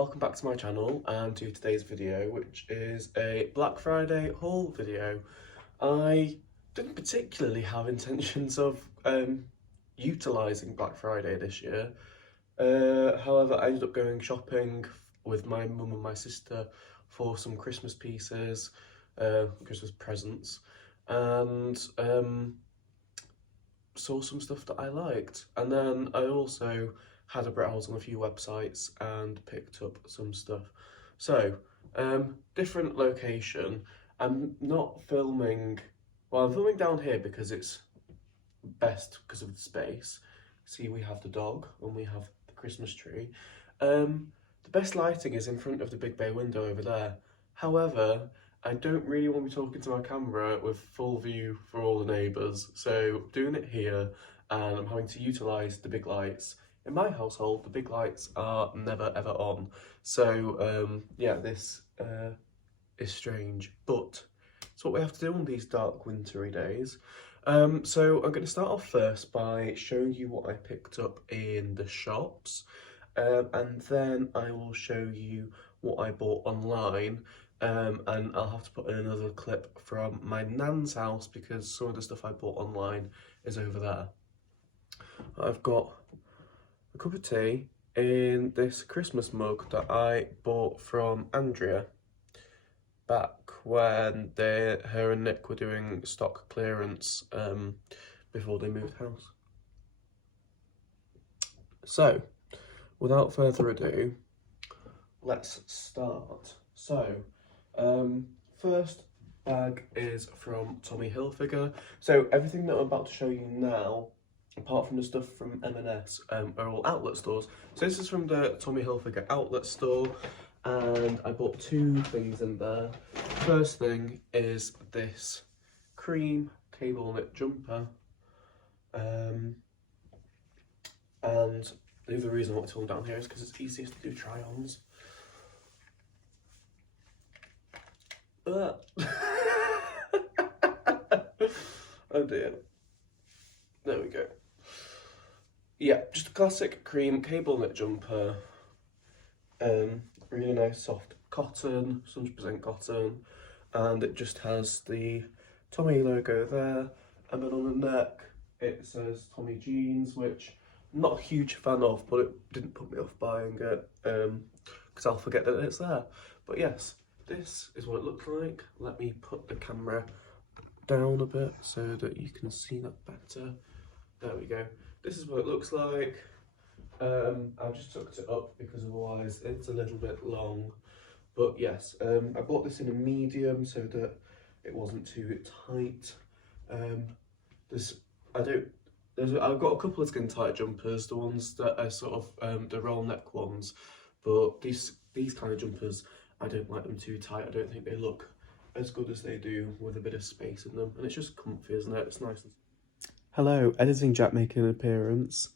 welcome back to my channel and to today's video, which is a Black Friday haul video. I didn't particularly have intentions of utilising Black Friday this year. However, I ended up going shopping with my mum and my sister for some Christmas pieces, Christmas presents, and saw some stuff that I liked. And then I also had a browse on a few websites and picked up some stuff. So, different location. I'm not filming, well, I'm filming down here because it's best because of the space. See, we have the dog and we have the Christmas tree. The best lighting is in front of the big bay window over there. However, I don't really want to be talking to my camera with full view for all the neighbours, so I'm doing it here and I'm having to utilise the big lights. In my household, the big lights are never ever on, so yeah, this is strange, but it's what we have to do on these dark wintry days. So I'm going to start off first by showing you what I picked up in the shops, and then I will show you what I bought online, and I'll have to put in another clip from my nan's house because some of the stuff I bought online is over there. I've got a cup of tea in this Christmas mug that I bought from Andrea back when her and Nick were doing stock clearance before they moved house. So, without further ado, let's start. So, first bag is from Tommy Hilfiger. So everything that I'm about to show you now, apart from the stuff from M&S, are all outlet stores. So this is from the Tommy Hilfiger outlet store, and I bought two things in there. First thing is this cream cable knit jumper, and the other reason I want to film down here is because it's easiest to do try-ons. Oh dear. There we go. Yeah, just a classic cream cable knit jumper. Really nice soft cotton, 100% cotton, and it just has the Tommy logo there, and then on the neck it says Tommy Jeans, which I'm not a huge fan of, but it didn't put me off buying it, because I'll forget that it's there. But yes, this is what it looks like. Let me put the camera down a bit so that you can see that better. There we go. This is what it looks like. I just tucked it up because otherwise it's a little bit long. But yes, I bought this in a medium so that it wasn't too tight. I've got a couple of skin tight jumpers, the ones that are sort of the roll neck ones, but these kind of jumpers, I don't like them too tight. I don't think they look as good as they do with a bit of space in them, and it's just comfy, isn't it? It's nice. Hello, Editing Jack making an appearance.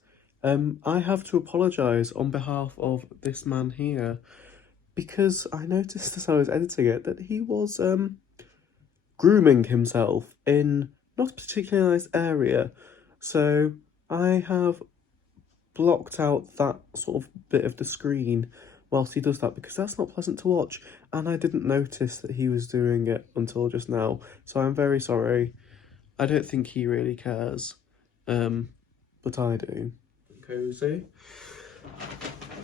I have to apologise on behalf of this man here, because I noticed as I was editing it that he was grooming himself in not a particularly nice area, so I have blocked out that sort of bit of the screen whilst he does that, because that's not pleasant to watch, and I didn't notice that he was doing it until just now, so I'm very sorry. I don't think he really cares, but I do. Cozy.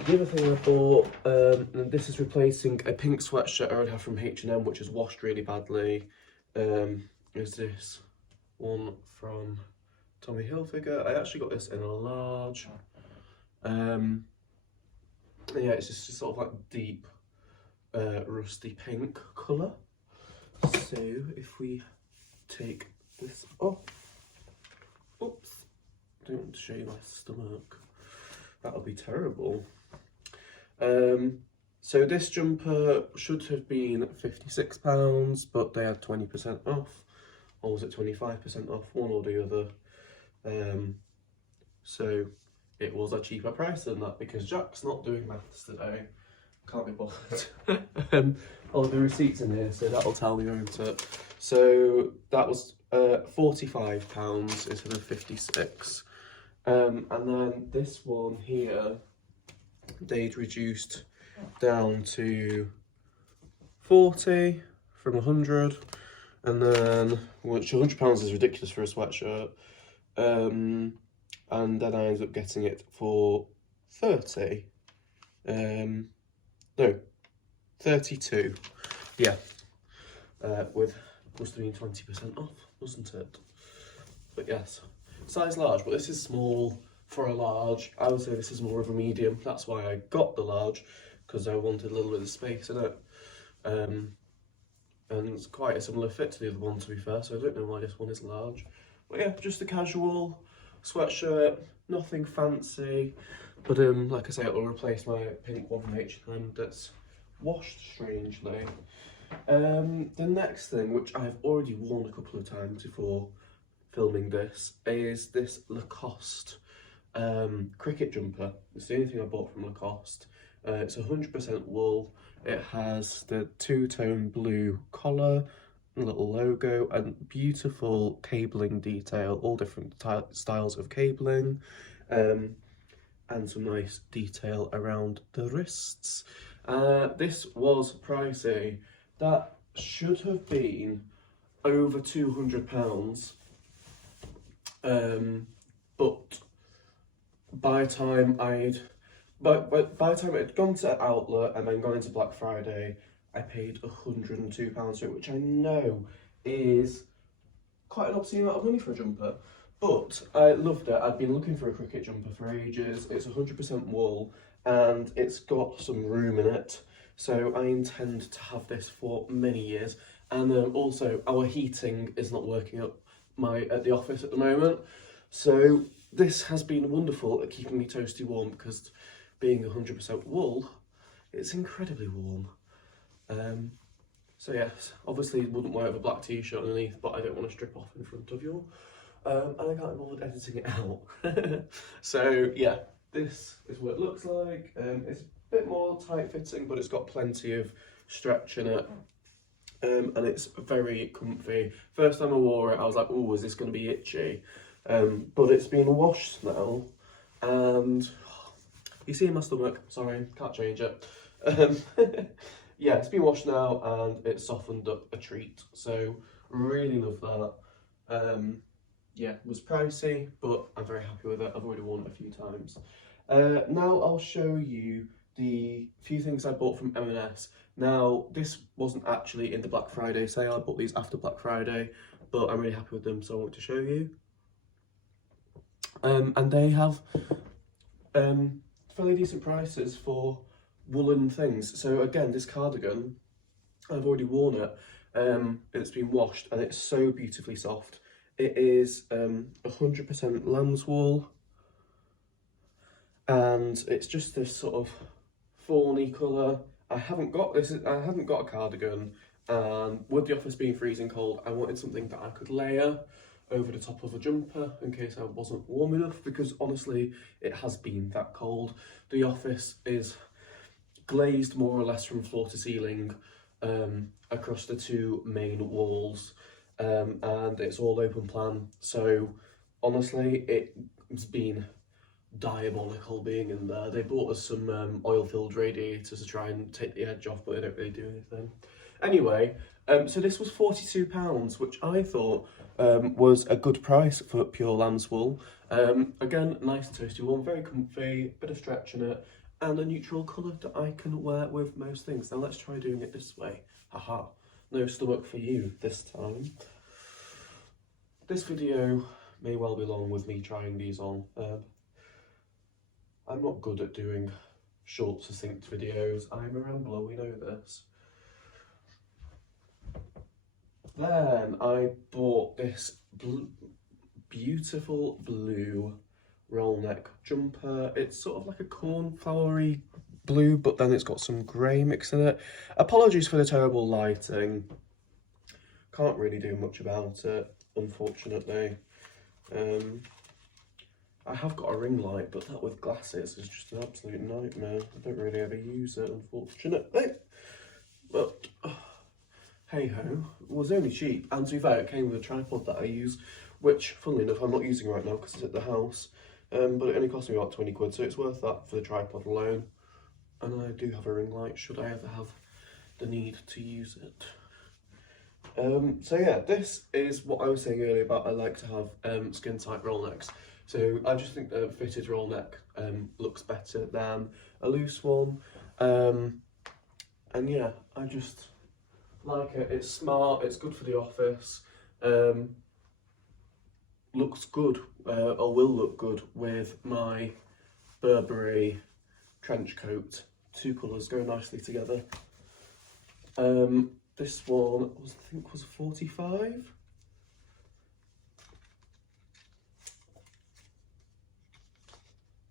The other thing I bought, and this is replacing a pink sweatshirt I already have from H&M, which is washed really badly, is this one from Tommy Hilfiger. I actually got this in a large. Yeah, it's just sort of like deep rusty pink colour. So if we take this off, oops, I don't want to show you my stomach, that'll be terrible. So this jumper should have been £56, but they had 20% off, or was it 25% off, one or the other. So it was a cheaper price than that because Jack's not doing maths today. Can't be bothered. I'll have the receipts in here, so that'll tell me, won't it? So that was £45 instead of 56. And then this one here, they'd reduced down to 40 from 100, and then, which £100 is ridiculous for a sweatshirt, and then I ended up getting it for 30, no, 32, yeah, with, must have been 20% off, wasn't it? But yes, size large, but this is small for a large. I would say this is more of a medium. That's why I got the large, because I wanted a little bit of space in it. And it's quite a similar fit to the other one, to be fair, so I don't know why this one is large. But yeah, just a casual sweatshirt, nothing fancy. But like I say, it'll replace my pink one from H&M that's washed strangely. The next thing, which I've already worn a couple of times before filming this, is this Lacoste cricket jumper. It's the only thing I bought from Lacoste. It's 100% wool. It has the two-tone blue collar, a little logo, and beautiful cabling detail, all different styles of cabling, and some nice detail around the wrists. This was pricey. That should have been over £200. But by the time by the time it had gone to outlet and then gone into Black Friday, I paid £102 for it, which I know is quite an obscene amount of money for a jumper. But I loved it. I'd been looking for a cricket jumper for ages. It's 100% wool and it's got some room in it. So I intend to have this for many years. And also our heating is not working at the office at the moment. So this has been wonderful at keeping me toasty warm, because being 100% wool, it's incredibly warm. So yes, obviously wouldn't wear a black t-shirt underneath, but I don't want to strip off in front of you. And I can't bother editing it out. So yeah, this is what it looks like. It's a bit more tight fitting, but it's got plenty of stretch in it. And it's very comfy. First time I wore it, I was like, oh, is this going to be itchy? But it's been washed now, and you see my stomach, sorry, can't change it. Yeah, it's been washed now and it's softened up a treat, so really love that. Yeah, it was pricey, but I'm very happy with it. I've already worn it a few times. Now I'll show you the few things I bought from M&S. Now, this wasn't actually in the Black Friday sale. I bought these after Black Friday, but I'm really happy with them, so I want to show you. And they have fairly decent prices for woolen things. So again, this cardigan, I've already worn it. It's been washed and it's so beautifully soft. It is 100% lamb's wool, and it's just this sort of fawny colour. I haven't got a cardigan, and with the office being freezing cold, I wanted something that I could layer over the top of a jumper in case I wasn't warm enough, because honestly it has been that cold. The office is glazed more or less from floor to ceiling across the two main walls, and it's all open plan, so honestly it's been diabolical being in there. They bought us some oil-filled radiators to try and take the edge off, but they don't really do anything. Anyway, so this was £42, which I thought was a good price for pure lamb's wool. Again, nice toasty one, very comfy, bit of stretch in it, and a neutral colour that I can wear with most things. Now let's try doing it this way. Haha, no stomach for you this time. This video may well be long with me trying these on. I'm not good at doing short, succinct videos. I'm a rambler, we know this. Then I bought this beautiful blue roll neck jumper. It's sort of like a cornflowery blue, but then it's got some grey mix in it. Apologies for the terrible lighting. Can't really do much about it, unfortunately. I have got a ring light, but that with glasses is just an absolute nightmare. I don't really ever use it, unfortunately. But hey ho, it was only cheap, and to be fair, it came with a tripod that I use, which, funnily enough, I'm not using right now because it's at the house. But it only cost me about 20 quid, so it's worth that for the tripod alone. and I do have a ring light should I ever have the need to use it. So yeah, this is what I was saying earlier about I like to have skin tight roll necks. So I just think the fitted roll neck looks better than a loose one. And yeah, I just like it. It's smart, it's good for the office. Looks good, or will look good with my Burberry trench coat. Two colours go nicely together. This one I think was 45.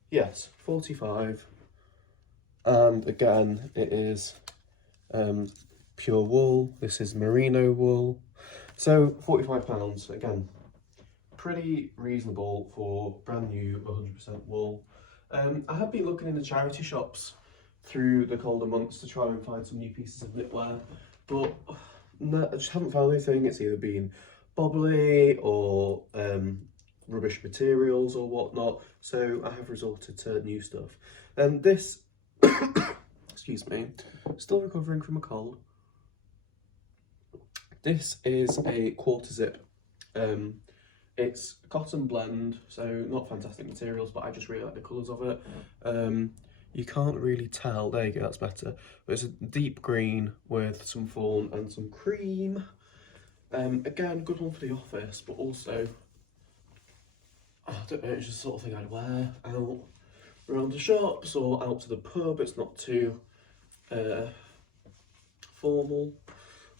Yes, 45. And again, it is pure wool. This is merino wool. So £45, again, pretty reasonable for brand new 100% wool. I have been looking in the charity shops through the colder months to try and find some new pieces of knitwear, but no, I just haven't found anything. It's either been bobbly or rubbish materials or whatnot, so I have resorted to new stuff. And this, excuse me, still recovering from a cold. This is a quarter zip. It's a cotton blend, so not fantastic materials, but I just really like the colours of it. You can't really tell, there you go, that's better. But it's a deep green with some fawn and some cream. Again, good one for the office, but also, I don't know, it's just the sort of thing I'd wear out around the shops or out to the pub. It's not too formal,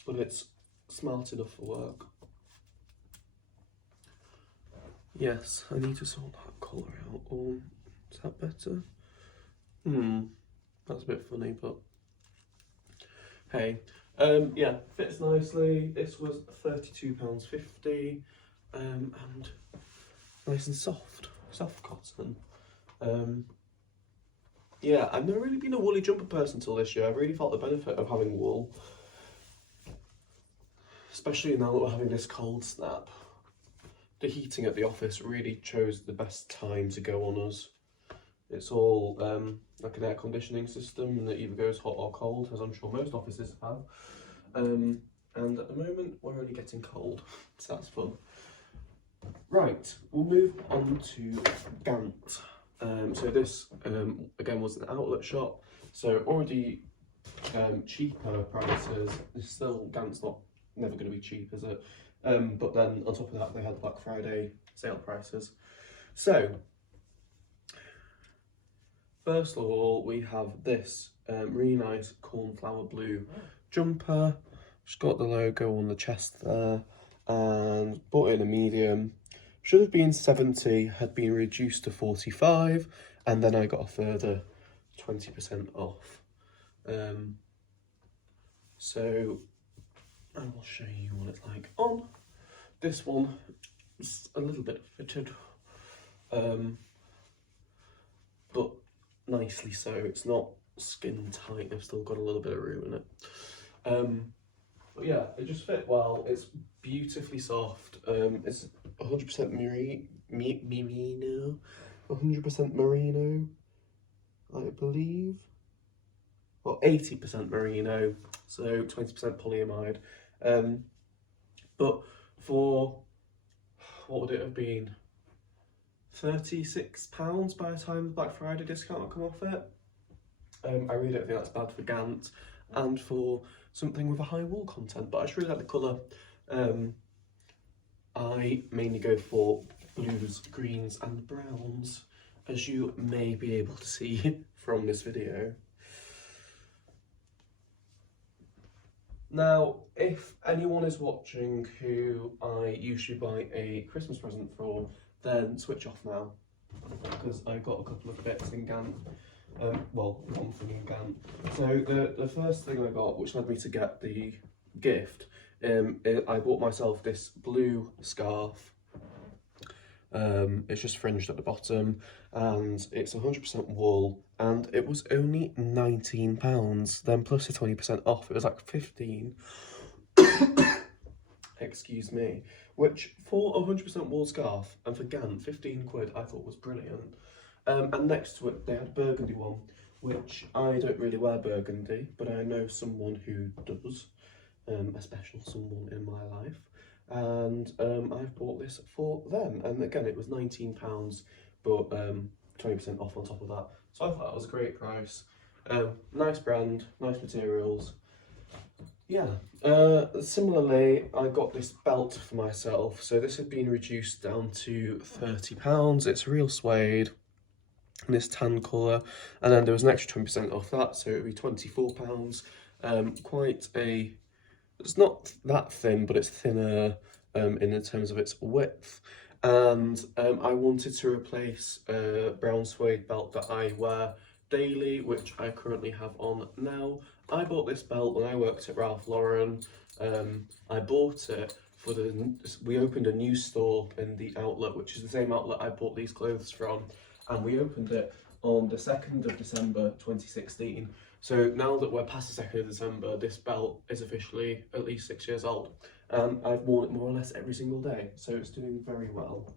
but it's smart enough for work. Yes, I need to sort that colour out. Or is that better? That's a bit funny, but hey. Yeah, fits nicely. This was £32.50, and nice and soft cotton. Yeah, I've never really been a woolly jumper person until this year. I've really felt the benefit of having wool, especially now that we're having this cold snap. The heating at the office really chose the best time to go on us. It's all like an air conditioning system that either goes hot or cold, as I'm sure most offices have. And at the moment, we're only getting cold, so that's fun. Right, we'll move on to Gant. So this, again, was an outlet shop, so already cheaper prices. It's still, Gant's never going to be cheap, is it? But then on top of that, they had Black Friday sale prices. So, first of all, we have this really nice cornflower blue jumper. Just got the logo on the chest there, and bought it in a medium. Should have been 70, had been reduced to 45, and then I got a further 20% off. So I will show you what it's like on. This one is a little bit fitted, but nicely so. It's not skin tight, I've still got a little bit of room in it. But yeah, it just fit well. It's beautifully soft. It's 100% merino, 100% merino, I believe. Well, 80% merino, so 20% polyamide. But for, what would it have been? £36 by the time the Black Friday discount will come off it. I really don't think that's bad for Gant and for something with a high wool content, but I just really like the colour. I mainly go for blues, greens and browns, as you may be able to see from this video. Now, if anyone is watching who I usually buy a Christmas present for, then switch off now, because I got a couple of bits in Gant. Well, one thing in Gant. So the first thing I got, which led me to get the gift, I bought myself this blue scarf. It's just fringed at the bottom, and it's 100% wool, and it was only £19. Then plus a 20% off, it was like 15. Excuse me. Which for a 100% wool scarf and for Gant, 15 quid, I thought was brilliant. And next to it, they had a burgundy one, which I don't really wear burgundy, but I know someone who does, a special someone in my life, and I've bought this for them. And again, it was £19, but 20% off on top of that. So I thought that was a great price. Nice brand, nice materials. Yeah. Similarly, I got this belt for myself. So this had been reduced down to £30. It's real suede in this tan colour, and then there was an extra 20% off that, so it would be £24. Quite a, it's not that thin, but it's thinner in terms of its width. And I wanted to replace a brown suede belt that I wear daily, which I currently have on now. I bought this belt when I worked at Ralph Lauren. I bought it for we opened a new store in the outlet, which is the same outlet I bought these clothes from, and we opened it on the 2nd of December 2016. So now that we're past the 2nd of December, this belt is officially at least 6 years old. I've worn it more or less every single day, so it's doing very well.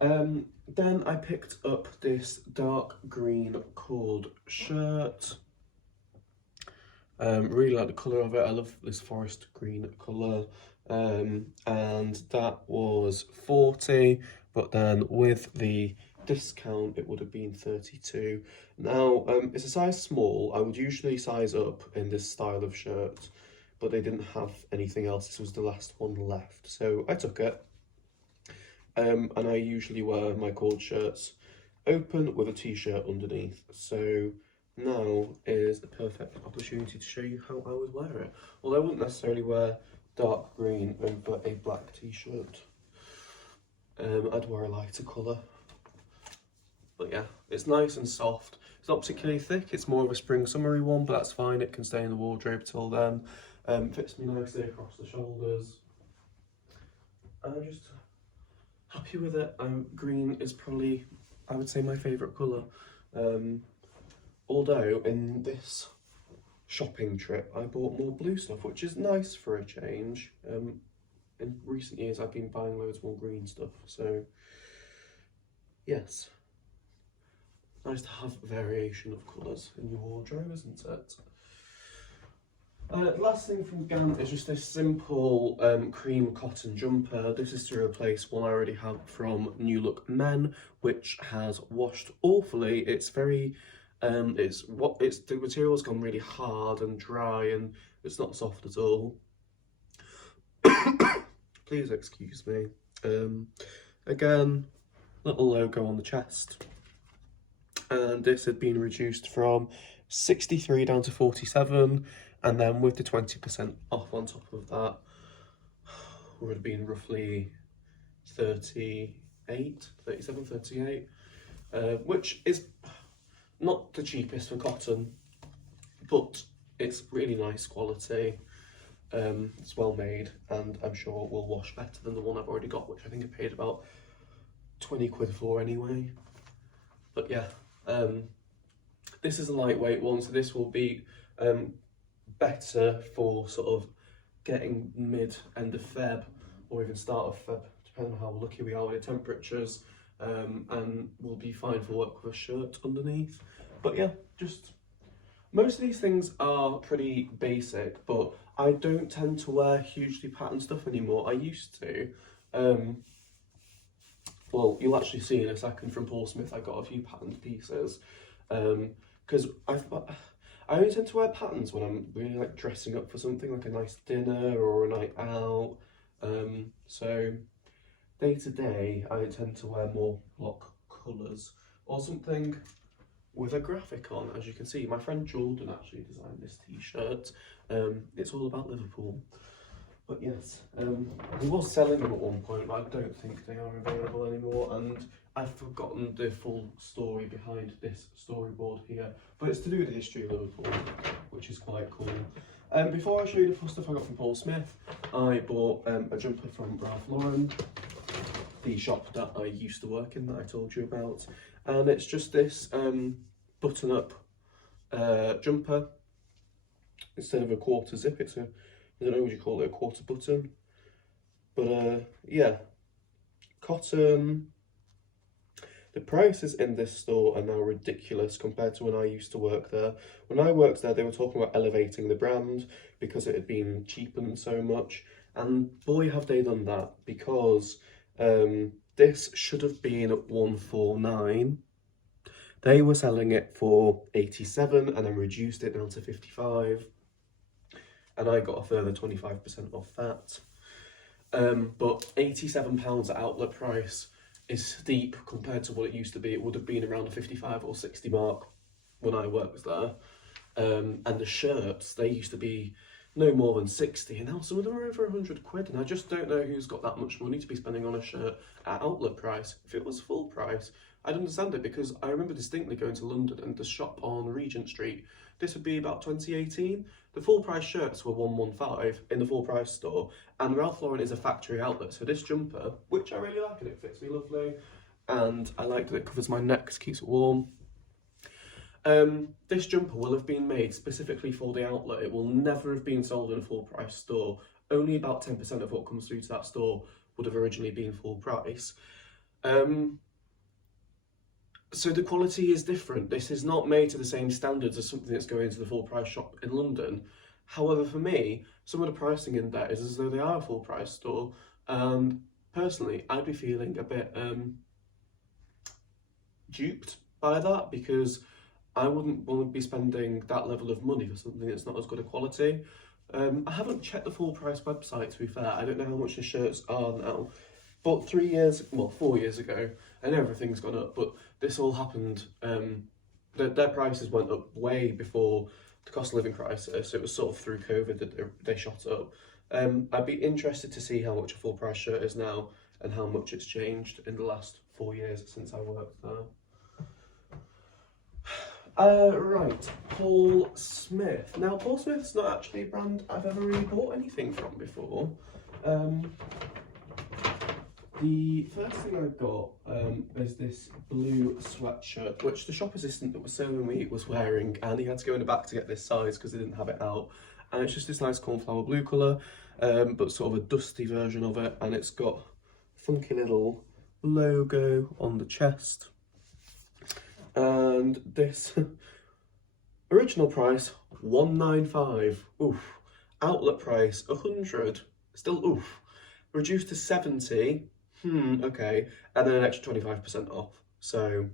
Then I picked up this dark green cord shirt. Really like the colour of it. I love this forest green colour. And that was 40, but then with the discount it would have been 32. Now it's a size small. I would usually size up in this style of shirt, but they didn't have anything else. This was the last one left, so I took it. And I usually wear my cord shirts open with a t-shirt underneath, so now is the perfect opportunity to show you how I would wear it. Although I wouldn't necessarily wear dark green over a black t-shirt. I'd wear a lighter colour. But yeah, it's nice and soft. It's not particularly thick, it's more of a spring summery one, but that's fine, it can stay in the wardrobe till then. Fits me nicely across the shoulders. I'm just happy with it. Green is probably, I would say, my favourite colour. Although in this shopping trip I bought more blue stuff, which is nice for a change. In recent years I've been buying loads more green stuff, so yes. Nice to have variation of colours in your wardrobe, isn't it? Last thing from Gant is just this simple cream cotton jumper. This is to replace one I already have from New Look Men, which has washed awfully. It's very, the material's gone really hard and dry, and it's not soft at all. Please excuse me. Again, little logo on the chest. And this had been reduced from 63 down to 47, and then with the 20% off on top of that, would have been roughly 38, which is not the cheapest for cotton, but it's really nice quality. It's well made, and I'm sure it will wash better than the one I've already got, which I think I paid about 20 quid for anyway. But yeah, this is a lightweight one, so this will be better for sort of getting end of Feb or even start of Feb, depending on how lucky we are with the temperatures, and will be fine for work with a shirt underneath. But yeah, just most of these things are pretty basic, but I don't tend to wear hugely patterned stuff anymore. I used to. Well, you'll actually see in a second from Paul Smith I got a few patterned pieces, because I only tend to wear patterns when I'm really like dressing up for something, like a nice dinner or a night out. So day to day I tend to wear more block colours or something with a graphic on. As you can see, my friend Jordan actually designed this t-shirt. It's all about Liverpool. But yes, he was selling them at one point, but I don't think they are available anymore, and I've forgotten the full story behind this storyboard here, but it's to do with the history of Liverpool, which is quite cool. Before I show you the stuff I got from Paul Smith, I bought a jumper from Ralph Lauren, the shop that I used to work in that I told you about, and it's just this button-up jumper. Instead of a quarter zip, it's I don't know what you call it, a quarter button. But yeah, cotton. The prices in this store are now ridiculous compared to when I used to work there. When I worked there, they were talking about elevating the brand because it had been cheapened so much. And boy, have they done that, because this should have been at 149. They were selling it for 87 and then reduced it down to 55. And I got a further 25% off that. But £87 at outlet price is steep compared to what it used to be. It would have been around the 55 or 60 mark when I worked there. And the shirts, they used to be no more than 60, and now some of them are over 100 quid, and I just don't know who's got that much money to be spending on a shirt at outlet price. If it was full price, I'd understand it, because I remember distinctly going to London and the shop on Regent Street, this would be about 2018, the full price shirts were 115 in the full price store, and Ralph Lauren is a factory outlet, so this jumper, which I really like, and it fits me lovely, and I like that it covers my neck, keeps it warm. This jumper will have been made specifically for the outlet. It will never have been sold in a full price store. Only about 10% of what comes through to that store would have originally been full price. So the quality is different. This is not made to the same standards as something that's going to the full price shop in London. However, for me, some of the pricing in there is as though they are a full price store. And personally, I'd be feeling a bit duped by that, because I wouldn't want to be spending that level of money for something that's not as good a quality. I haven't checked the full price website, to be fair. I don't know how much the shirts are now. But 4 years ago, I know everything's gone up, but this all happened, their prices went up way before the cost of living crisis. It was sort of through COVID that they shot up. I'd be interested to see how much a full price shirt is now and how much it's changed in the last 4 years since I worked there. Right, Paul Smith. Now, Paul Smith's not actually a brand I've ever really bought anything from before. The first thing I got is this blue sweatshirt, which the shop assistant that was serving me was wearing, and he had to go in the back to get this size because they didn't have it out. And it's just this nice cornflower blue colour, but sort of a dusty version of it, and it's got a funky little logo on the chest. And this original price £195, oof. Outlet price 100, still oof. Reduced to 70, okay, and then an extra 25% off. So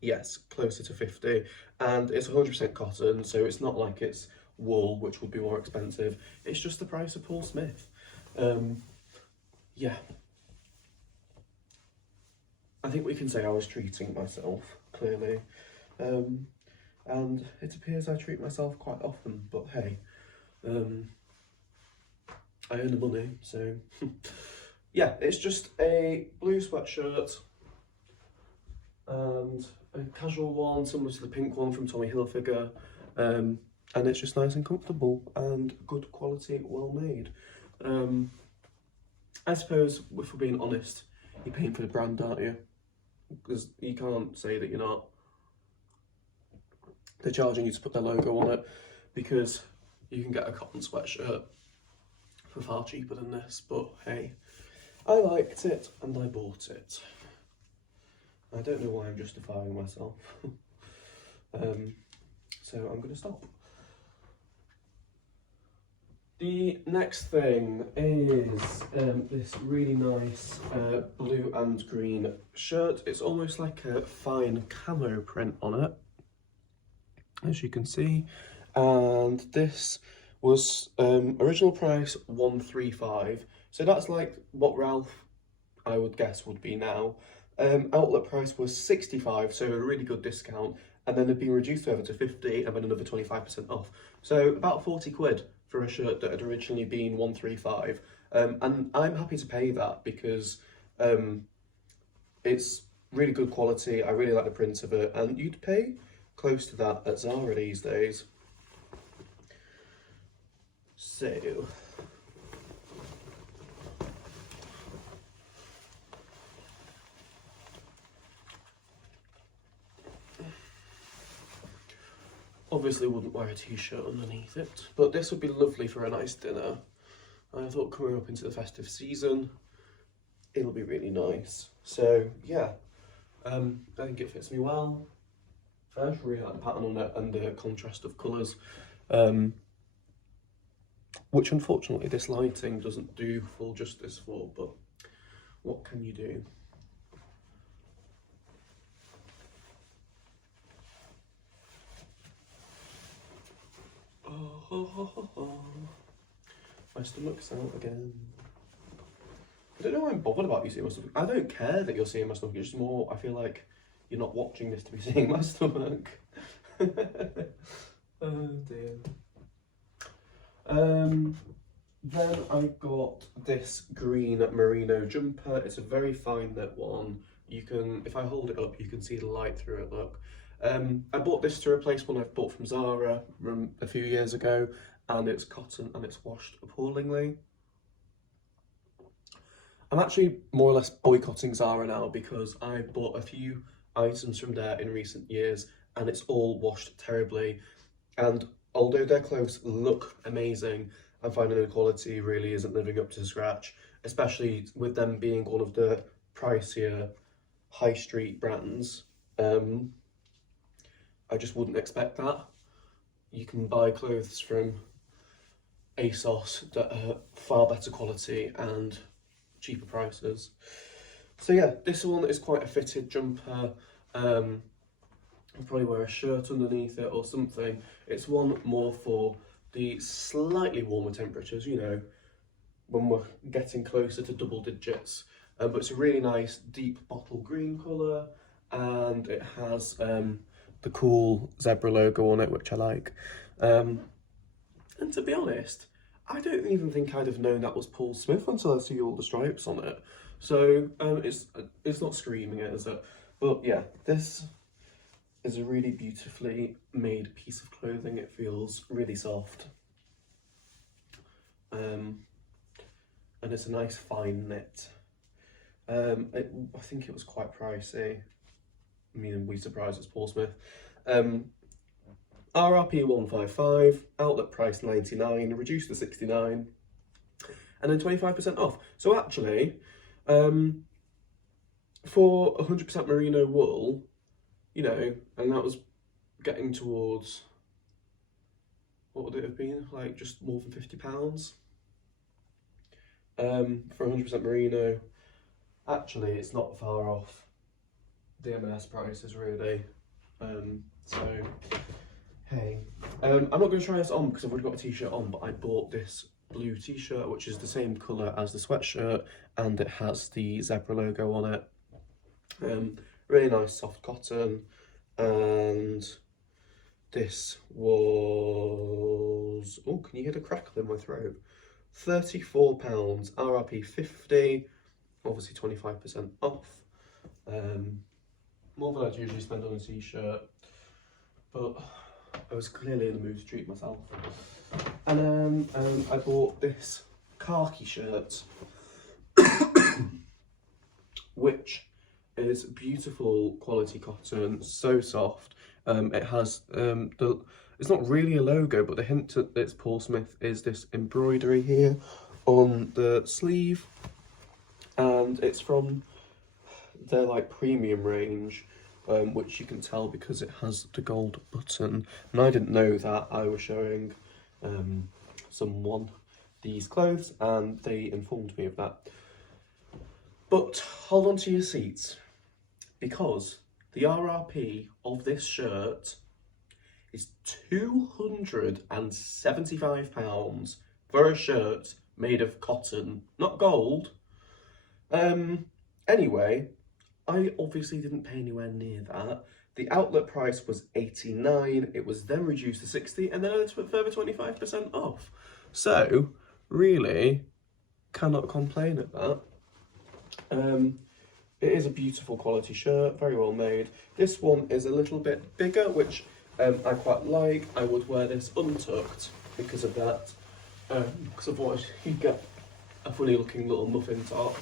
yes, closer to 50, and it's 100% cotton, so it's not like it's wool, which would be more expensive. It's just the price of Paul Smith. Yeah. I think we can say I was treating myself, clearly. And it appears I treat myself quite often, but hey, I earn the money, so yeah, it's just a blue sweatshirt and a casual one, similar to the pink one from Tommy Hilfiger, and it's just nice and comfortable and good quality, well made. I suppose, if we're being honest, you're paying for the brand, aren't you? Because you can't say that you're not. They're charging you to put their logo on it, because you can get a cotton sweatshirt for far cheaper than this, but hey, I liked it and I bought it. I don't know why I'm justifying myself. So I'm going to stop. The next thing is this really nice blue and green shirt. It's almost like a fine camo print on it, as you can see. And this was original price £135. So that's like what Ralph, I would guess, would be now. Outlet price was £65, so a really good discount. And then they've been reduced over to 50 and then another 25% off. So about 40 quid for a shirt that had originally been £135. And I'm happy to pay that, because it's really good quality. I really like the print of it, and you'd pay close to that at Zara these days. So obviously wouldn't wear a t-shirt underneath it, but this would be lovely for a nice dinner. I thought coming up into the festive season, it'll be really nice. So yeah, I think it fits me well. I just really like the pattern on it and the contrast of colours, which unfortunately this lighting doesn't do full justice for, but what can you do? My stomach's out again. I don't know why I'm bothered about you seeing my stomach. I don't care that you're seeing my stomach, it's just more, I feel like you're not watching this to be seeing my stomach. Oh dear. Then I got this green merino jumper. It's a very fine knit one. You can, if I hold it up, you can see the light through it, look. I bought this to replace one I've bought from Zara from a few years ago, and it's cotton and it's washed appallingly. I'm actually more or less boycotting Zara now because I bought a few items from there in recent years and it's all washed terribly. And although their clothes look amazing, I'm finding the quality really isn't living up to scratch, especially with them being one of the pricier high street brands. I just wouldn't expect that. You can buy clothes from ASOS that are far better quality and cheaper prices. So yeah, this one is quite a fitted jumper. I'll probably wear a shirt underneath it or something. It's one more for the slightly warmer temperatures, you know, when we're getting closer to double digits. But it's a really nice deep bottle green colour, and it has the cool zebra logo on it, which I like. And to be honest, I don't even think I'd have known that was Paul Smith until I see all the stripes on it. So it's not screaming it, is it? But yeah, this is a really beautifully made piece of clothing. It feels really soft. And it's a nice fine knit. I think it was quite pricey. I mean, we surprised it's Paul Smith. RRP 155, outlet price 99, reduced to 69, and then 25% off. So actually, for 100% merino wool, you know, and that was getting towards, what would it have been? Like just more than £50. For 100% merino, actually it's not far off the M&S prices really. So hey, I'm not going to try this on because I've already got a t-shirt on, but I bought this blue t-shirt which is the same colour as the sweatshirt and it has the zebra logo on it. Really nice soft cotton, and this was, oh, can you hear the crackle in my throat? £34, RRP 50, obviously 25% off. More than I'd usually spend on a t-shirt, but I was clearly in the mood to treat myself. And then I bought this khaki shirt, which is beautiful quality cotton, so soft. It has it's not really a logo, but the hint that it's Paul Smith is this embroidery here on the sleeve, and it's from their like premium range, which you can tell because it has the gold button. And I didn't know that. I was showing someone these clothes and they informed me of that. But hold on to your seats, because the RRP of this shirt is £275 for a shirt made of cotton, not gold. Anyway, I obviously didn't pay anywhere near that. The outlet price was 89, it was then reduced to 60, and then a further 25% off. So, really, cannot complain at that. It is a beautiful quality shirt, very well made. This one is a little bit bigger, which I quite like. I would wear this untucked because of that, because otherwise you get a funny looking little muffin top.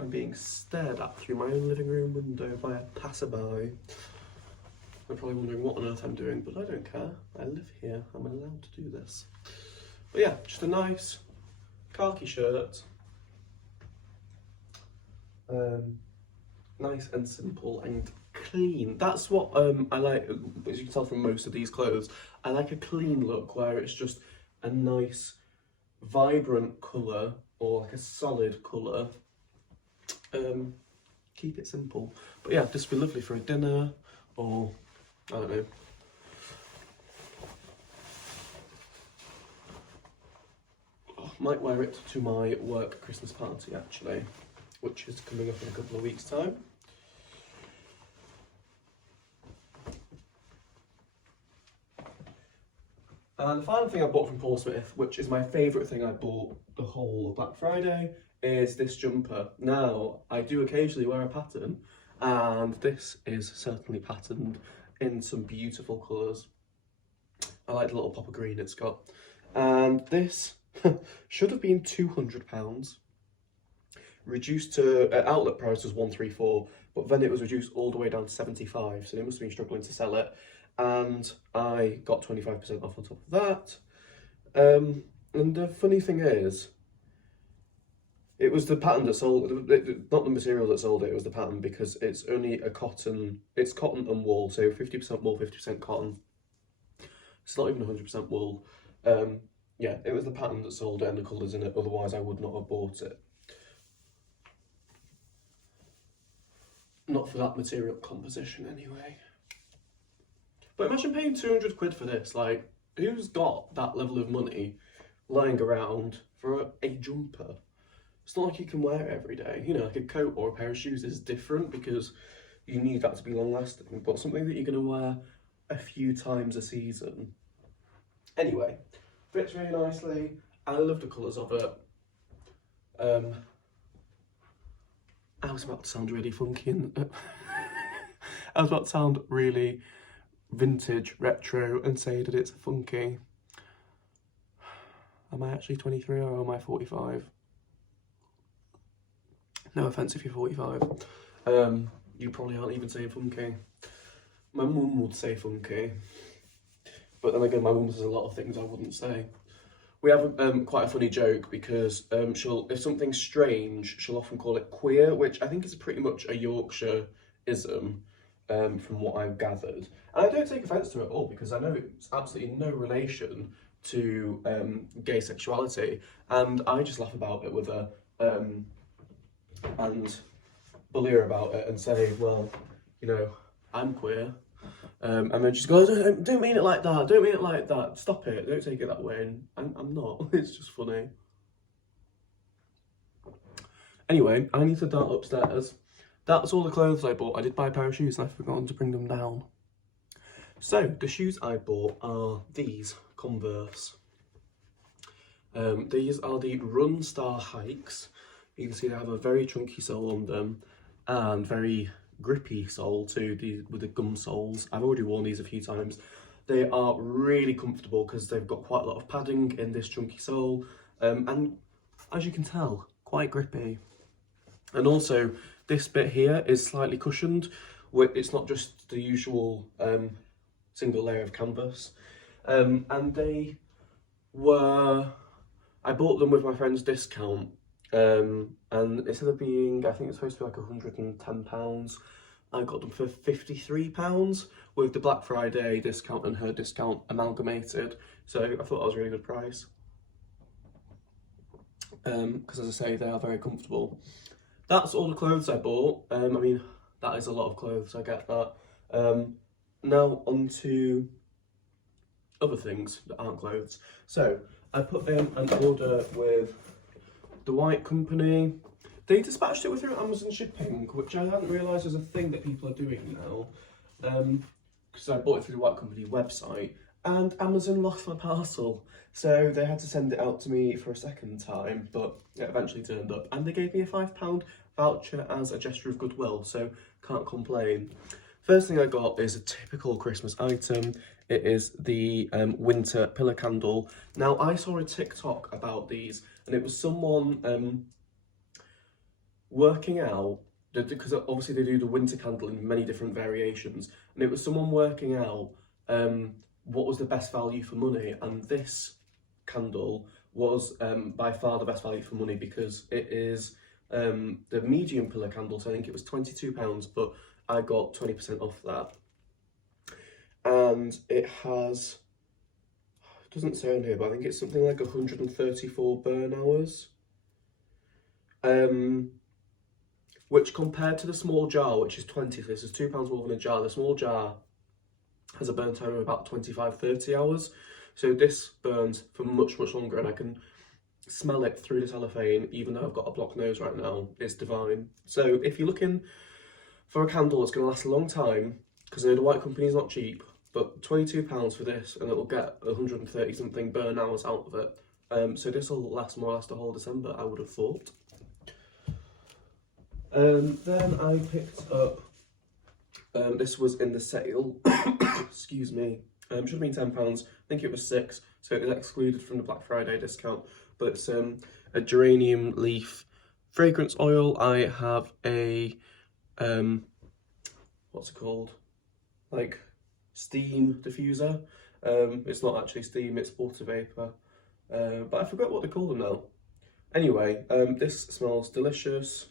I'm being stared at through my own living room window by a passerby. They're probably wondering what on earth I'm doing, but I don't care. I live here, I'm allowed to do this. But yeah, just a nice khaki shirt. Nice and simple and clean. That's what I like, as you can tell from most of these clothes. I like a clean look where it's just a nice, vibrant colour or like a solid colour. Keep it simple. But yeah, this would be lovely for a dinner or, I don't know. Might wear it to my work Christmas party actually, which is coming up in a couple of weeks' time. And the final thing I bought from Paul Smith, which is my favourite thing I bought the whole of Black Friday, is this jumper. Now, I do occasionally wear a pattern, and this is certainly patterned in some beautiful colours. I like the little pop of green it's got. And this should have been £200, reduced to, outlet price was 134, but then it was reduced all the way down to 75, so they must have been struggling to sell it. And I got 25% off on top of that. And the funny thing is, it was the pattern that sold it, not the material that sold it, it was the pattern, because it's only a cotton, it's cotton and wool, so 50% wool, 50% cotton. It's not even 100% wool. Yeah, it was the pattern that sold it and the colours in it, otherwise I would not have bought it. Not for that material composition anyway. But imagine paying 200 quid for this, like, who's got that level of money lying around for a jumper? It's not like you can wear it every day. You know, like a coat or a pair of shoes is different because you need that to be long lasting, but something that you're going to wear a few times a season. Anyway, fits really nicely. I love the colours of it. I was about to sound really funky and I was about to sound really vintage, retro, and say that it's funky. Am I actually 23 or am I 45? No offence if you're 45. You probably aren't even saying funky. My mum would say funky, but then again, my mum says a lot of things I wouldn't say. We have quite a funny joke because if something's strange, she'll often call it queer, which I think is pretty much a Yorkshire-ism. From what I've gathered. And I don't take offence to it at all because I know it's absolutely no relation to gay sexuality, and I just laugh about it with her and bully her about it and say, well, you know, I'm queer. And then she goes, don't mean it like that, don't mean it like that, stop it, don't take it that way, and I'm not, it's just funny. Anyway, I need to dart upstairs. That's all the clothes I bought. I did buy a pair of shoes and I've forgotten to bring them down. So, the shoes I bought are these Converse. These are the Run Star Hikes. You can see they have a very chunky sole on them and very grippy sole too, with the gum soles. I've already worn these a few times. They are really comfortable because they've got quite a lot of padding in this chunky sole. And as you can tell, quite grippy. And also, this bit here is slightly cushioned. It's not just the usual single layer of canvas. And they were, I bought them with my friend's discount. And instead of being, I think it's supposed to be like £110, I got them for £53 with the Black Friday discount and her discount amalgamated. So I thought that was a really good price. Because as I say, they are very comfortable. That's all the clothes I bought. I mean, that is a lot of clothes, I get that. Now on to other things that aren't clothes. So, I put in an order with the White Company. They dispatched it with through Amazon shipping, which I hadn't realised was a thing that people are doing now. Because I bought it through the White Company website, and Amazon lost my parcel. So they had to send it out to me for a second time, but it eventually turned up. And they gave me a £5 voucher as a gesture of goodwill, so can't complain. First thing I got is a typical Christmas item. It is the winter pillar candle. Now, I saw a TikTok about these, and it was someone working out, because obviously they do the winter candle in many different variations, and it was someone working out what was the best value for money, and this candle was by far the best value for money because it is the medium pillar candles. I think it was £22, but I got 20% off that. And it has, it doesn't say on here, but I think it's something like 134 burn hours. Which compared to the small jar, which is 20, so this is £2 more than a jar, the small jar has a burn time of about 25-30 hours. So this burns for much, much longer, and I can smell it through the cellophane, even though I've got a blocked nose right now. It's divine. So if you're looking for a candle that's going to last a long time, because I know the White Company is not cheap, but £22 for this, and it will get 130 something burn hours out of it. So this will last more or less the whole December, I would have thought. Then I picked up, this was in the sale, excuse me, should have been £10, I think it was £6, so it was excluded from the Black Friday discount, but it's a geranium leaf fragrance oil. I have a, what's it called, like steam diffuser. It's not actually steam, it's water vapour, but I forgot what they call them now. Anyway, this smells delicious.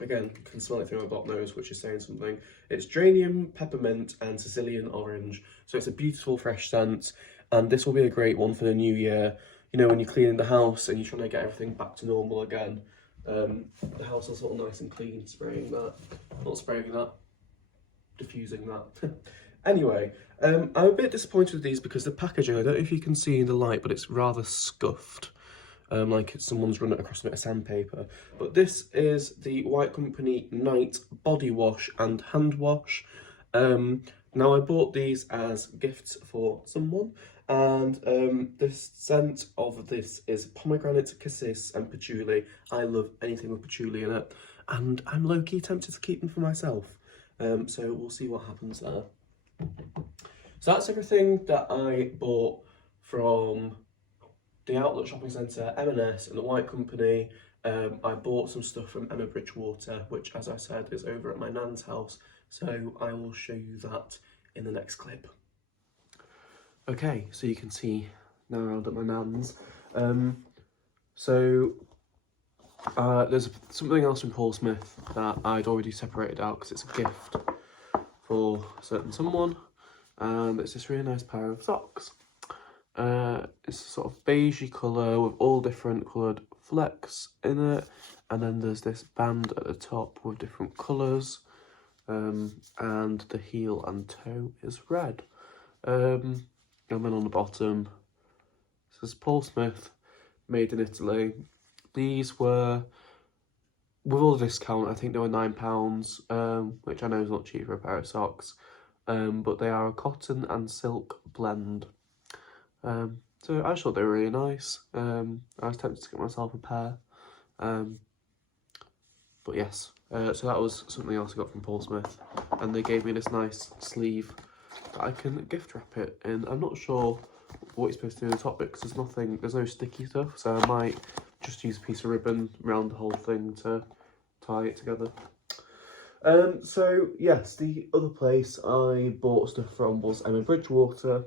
Again, you can smell it through my blocked nose, which is saying something. It's geranium, peppermint, and Sicilian orange. So it's a beautiful, fresh scent. And this will be a great one for the new year. You know, when you're cleaning the house and you're trying to get everything back to normal again. The house is all nice and clean, spraying that. Not spraying that, diffusing that. Anyway, I'm a bit disappointed with these because the packaging, I don't know if you can see in the light, but it's rather scuffed. Like someone's run it across a bit of sandpaper. But this is the White Company Night Body Wash and Hand Wash. Now I bought these as gifts for someone, and this scent of this is pomegranate, cassis and patchouli. I love anything with patchouli in it, and I'm low-key tempted to keep them for myself. So we'll see what happens there. So that's everything that I bought from the Outlet Shopping Centre, M&S and the White Company. I bought some stuff from Emma Bridgewater, which, as I said, is over at my nan's house. So I will show you that in the next clip. Okay, so you can see now around at my nan's. There's something else from Paul Smith that I'd already separated out because it's a gift for a certain someone. And it's this really nice pair of socks. It's a sort of beigey colour with all different coloured flecks in it, and then there's this band at the top with different colours, and the heel and toe is red. And then on the bottom it says Paul Smith, made in Italy. These were, with all the discount, I think they were £9, which I know is not cheap for a pair of socks, but they are a cotton and silk blend. So I thought they were really nice. I was tempted to get myself a pair, but yes, so that was something else I got from Paul Smith, and they gave me this nice sleeve that I can gift wrap it in. I'm not sure what you're supposed to do in the top bit because there's no sticky stuff, so I might just use a piece of ribbon around the whole thing to tie it together. So yes, the other place I bought stuff from was Emma Bridgewater.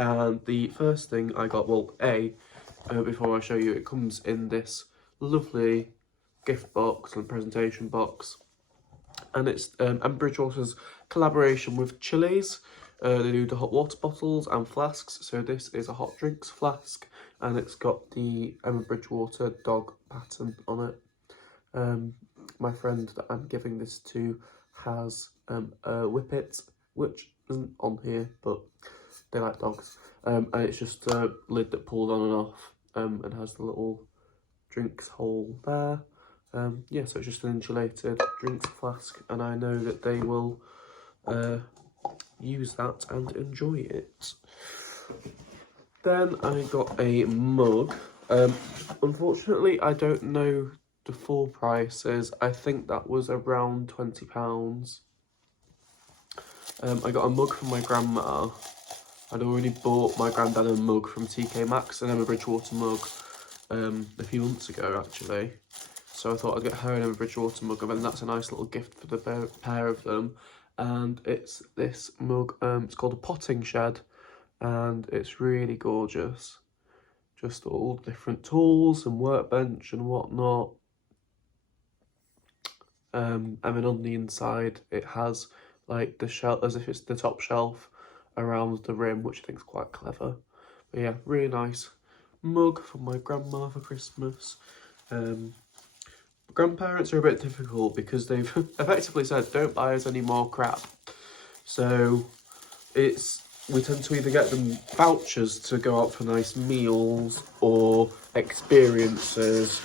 And the first thing I got, well, before I show you, it comes in this lovely gift box and presentation box. And it's Emma Bridgewater's collaboration with Chili's. They do the hot water bottles and flasks. So this is a hot drinks flask, and it's got the Emma Bridgewater dog pattern on it. My friend that I'm giving this to has a Whippet, which isn't on here, but they like dogs, and it's just a lid that pulls on and off, and has the little drinks hole there. Yeah, so it's just an insulated drinks flask, and I know that they will use that and enjoy it. Then I got a mug. Unfortunately, I don't know the full prices. I think that was around £20. I got a mug from my grandma. I'd already bought my granddad a mug from TK Maxx, an Emma Bridgewater mug, a few months ago actually. So I thought I'd get her an Emma Bridgewater mug, and then that's a nice little gift for the pair of them. And it's this mug, it's called a potting shed, and it's really gorgeous. just all different tools and workbench and whatnot. And then on the inside it has like the shelf, as if it's the top shelf around the rim, which I think is quite clever. But yeah, really nice mug from my grandma for Christmas. Grandparents are a bit difficult because they've effectively said don't buy us any more crap. So we tend to either get them vouchers to go out for nice meals or experiences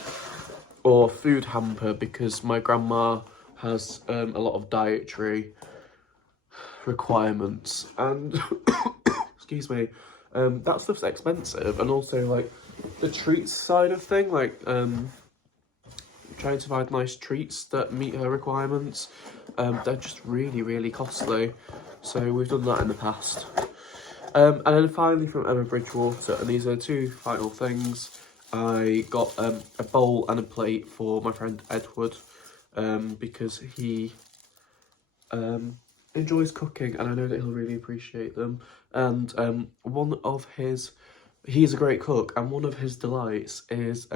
or food hamper, because my grandma has a lot of dietary requirements and excuse me, that stuff's expensive. And also like the treats side of thing, like trying to find nice treats that meet her requirements, they're just really costly. So we've done that in the past. And then finally from Emma Bridgewater, and these are two final things, I got a bowl and a plate for my friend Edward, because he enjoys cooking and I know that he'll really appreciate them. And he's a great cook, and one of his delights is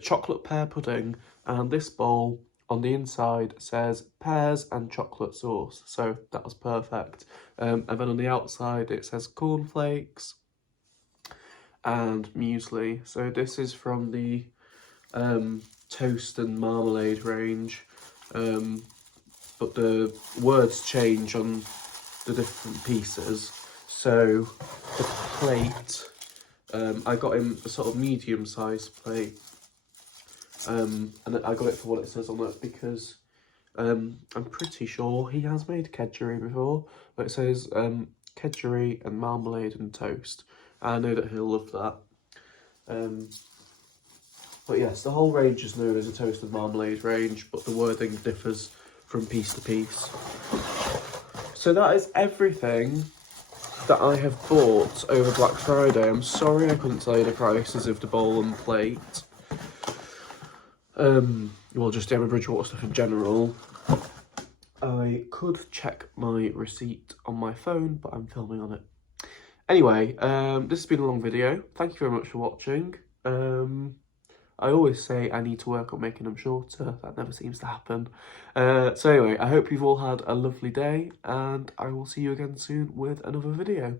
chocolate pear pudding, and this bowl on the inside says pears and chocolate sauce, so that was perfect. And then on the outside it says cornflakes and muesli. So this is from the toast and marmalade range, but the words change on the different pieces. So the plate, I got him a sort of medium-sized plate, and I got it for what it says on it, because I'm pretty sure he has made kedgeree before, but it says kedgeree and marmalade and toast. I know that he'll love that. But yes, the whole range is known as a toast and marmalade range, but the wording differs from piece to piece. So that is everything that I have bought over Black Friday. I'm sorry I couldn't tell you the prices of the bowl and plate. Well, just the Emma Bridgewater stuff in general. I could check my receipt on my phone, but I'm filming on it. Anyway, this has been a long video. Thank you very much for watching. I always say I need to work on making them shorter. That never seems to happen. So anyway, I hope you've all had a lovely day, and I will see you again soon with another video.